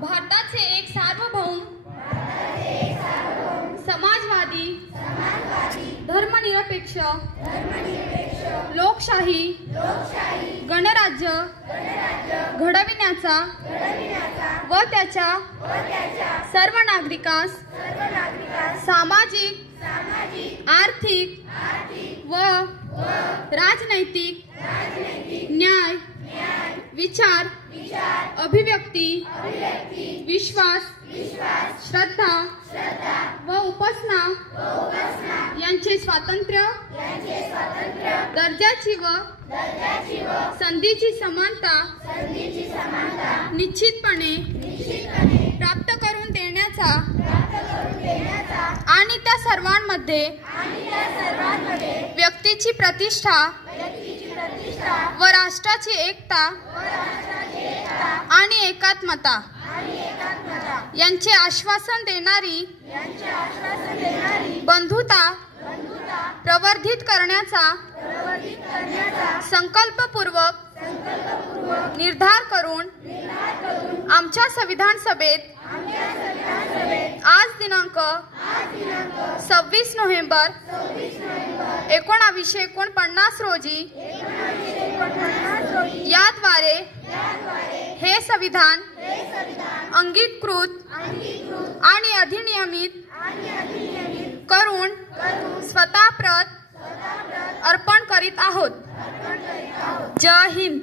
भारताचे एक सार्वभौम समाजवादी धर्मनिरपेक्ष लोकशाही गणराज्य घडविण्याचा व त्याच्या सर्व नागरिकांस सामाजिक आर्थिक व राजनैतिक न्याय विचार अभिव्यक्ती विश्वास श्रद्धा व उपासना यांचे स्वातंत्र्य दर्जाची व संधीची समानता निश्चितपणे प्राप्त करून देण्याचा आणि त्या सर्वांमध्ये व्यक्तीची प्रतिष्ठा व राष्ट्राची एकता आणि एकात्मता यांचे आश्वासन देणारी बंधुता प्रवर्धित करण्याचा संकल्पपूर्वक निर्धार करून आमच्या संविधान सभेत आज दिनांक 26 नोव्हेंबर 1949 रोजी याद्वारे हे संविधान अंगीकृत आणि अधिनियमित करून स्वतः प्रत अर्पण करीत आहोत। जय हिंद।